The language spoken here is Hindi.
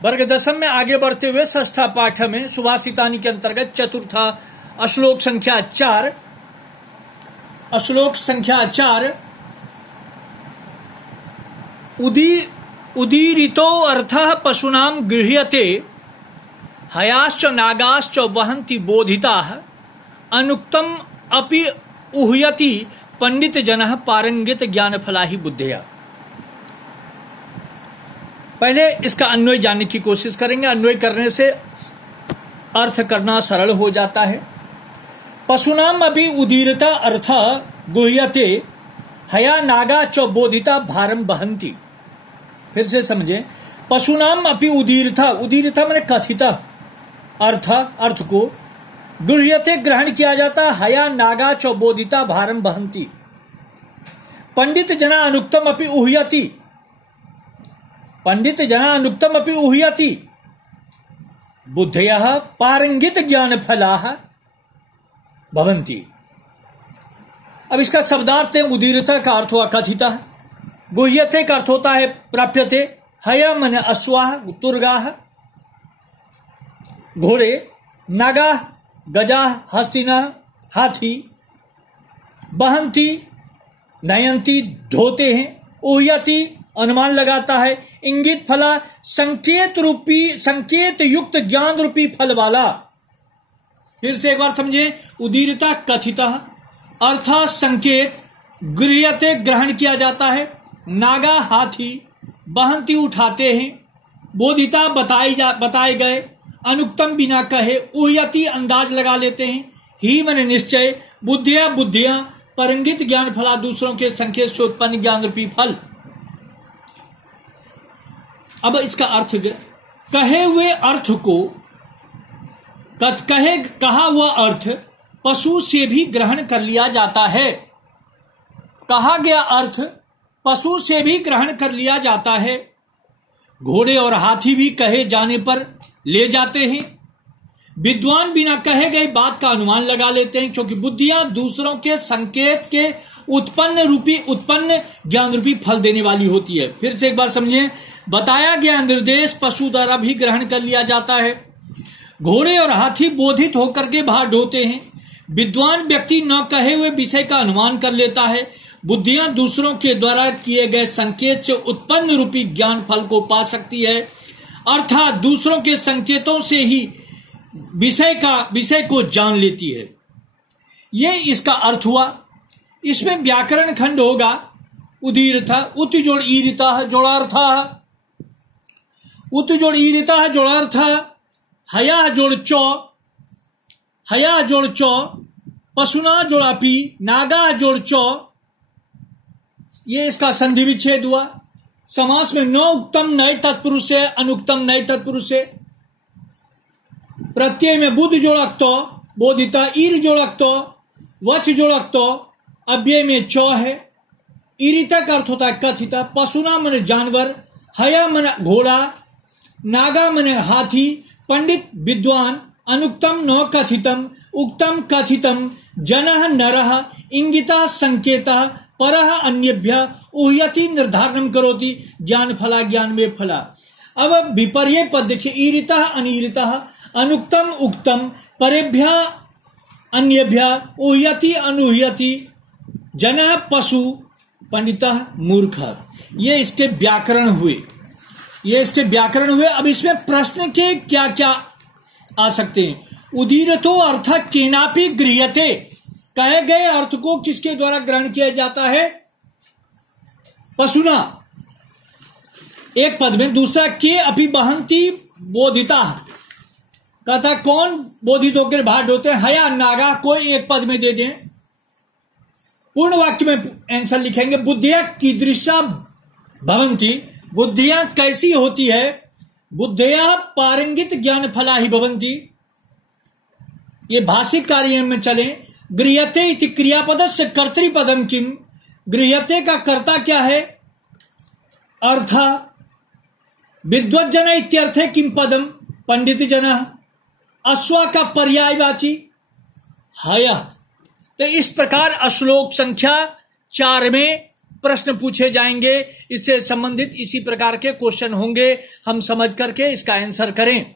वर्ग दशम में आगे बढ़ते हुए षष्ठा पाठ में सुभाषितानि के अंतर्गत चतुर्था श्लोक संख्या 4 उदीरितो अर्थः पशूनां गृह्यते हयाश्च नागाश्च वहन्ति बोधिताः अनुक्तम अपि उह्यति पंडित जनः पारंगित ज्ञान फला ही बुद्धया। पहले इसका अन्वय जानने की कोशिश करेंगे। अन्वय करने से अर्थ करना सरल हो जाता है। पशुनाम अपि उदीरता अर्थ गुह्यते हया नागा च बोधिता भारम बहंती। फिर से समझें, पशुनाम अपि उदीरता, उदीरता मैंने कथिता अर्थ को गृह्यते ग्रहण किया जाता, हया नागा च बोधिता भारम बहंती। पंडित जना अनुक्तम अपि उह्यति, पंडित जना अनुक्तम अपि उह्यति बुद्धयः पारंगित ज्ञान फलाः भवन्ति। अब इसका शब्दार्थ है उदीरता का अर्थ हुआ कथिता, गुह्यते का अर्थ होता है प्राप्यते, हया मन अश्वाः तुर्गाः घोड़े, नागा गजा हस्तिना हाथी, बहंती नयंती ढोते हैं, उह्यति अनुमान लगाता है, इंगित फला संकेत युक्त ज्ञान रूपी फल वाला। फिर से एक बार समझें, उदीरता कथिता अर्थ संकेत, गृह्यते ग्रहण किया जाता है, नागा हाथी, बहंती उठाते हैं, बोधिता बताए गए, अनुक्तम बिना कहे, उह्यति अंदाज लगा लेते हैं, ही मन निश्चय, बुद्धिया परंगित ज्ञान फला दूसरों के संकेत से उत्पन्न ज्ञान रूपी फल। अब इसका अर्थ, कहे हुए अर्थ को कहा हुआ अर्थ पशु से भी ग्रहण कर लिया जाता है। कहा गया अर्थ पशु से भी ग्रहण कर लिया जाता है। घोड़े और हाथी भी कहे जाने पर ले जाते हैं। विद्वान बिना कहे गई बात का अनुमान लगा लेते हैं, क्योंकि बुद्धियां दूसरों के संकेत के उत्पन्न ज्ञान रूपी फल देने वाली होती है। फिर से एक बार समझें, बताया गया निर्देश पशु द्वारा भी ग्रहण कर लिया जाता है। घोड़े और हाथी बोधित होकर के बाहर ढोते हैं। विद्वान व्यक्ति न कहे हुए विषय का अनुमान कर लेता है। बुद्धियां दूसरों के द्वारा किए गए संकेत से उत्पन्न रूपी ज्ञान फल को पा सकती है, अर्थात दूसरों के संकेतों से ही विषय को जान लेती है। ये इसका अर्थ हुआ। इसमें व्याकरण खंड होगा। उदीरता उत जोड़ ईरिता जोड़ार्थ, उत जोड़ ईरिता जोड़ार्थ, हया जोड़ चौ, पशुना जोड़ापी, नागा जोड़ चौ, ये इसका संधि विच्छेद हुआ। समास में न उक्तम नए तत्पुरुष है, अनुक्तम नए तत्पुरुष है। प्रत्यय में बुद्ध जोड़क्तो, बोधिता ईर जोड़क्तो, वच जोड़क्तो, अव्यय में चौ है। ईरिता का अर्थ होता है कथिता। पशुना मन जानवर, हया मन घोड़ा, नागा मन हाथी, पंडित विद्वान, अनुक्तम न कथितम, उक्तम कथितम, जनः नरः, इंगिता संकेता, परः अन्यभ्य, उह्यति निर्धारणम करोति, ज्ञान फला ज्ञान में फला। अब विपर्य पद देखिए, ईरिता अनिरिता, अनुक्तम उक्तम, परेभ्य अन्यभ्य, उह्यति अनुह्यति, जनः पशु, पंडितः मूर्ख। ये इसके व्याकरण हुए। अब इसमें प्रश्न के क्या क्या आ सकते हैं। उदीरतो अर्थ केनापि गृह्यते, कहे गए अर्थ को किसके द्वारा ग्रहण किया जाता है? पशुना एक पद में, दूसरा के अपि बहंती बोधिता, कहता कौन बोधित होकर बाहर ढोते हैं? हया नागा, कोई एक पद में दे दें। पूर्ण वाक्य में आंसर लिखेंगे, बुद्धिया कीदृशा भवंती, बुद्धियां कैसी होती है? बुद्धिया पारंगित ज्ञान फला ही भवंती। ये भाषिक कार्य में चले। गृह्यते इति क्रियापदस्य कर्तृपदम किम, गृह्यते का कर्ता क्या है? अर्थ। विद्वज्जन इत्यर्थे किम पदम, पंडित जन। अश्वा का पर्यायवाची हय। तो इस प्रकार श्लोक संख्या 4 में प्रश्न पूछे जाएंगे, इससे संबंधित इसी प्रकार के क्वेश्चन होंगे, हम समझ करके इसका आंसर करें।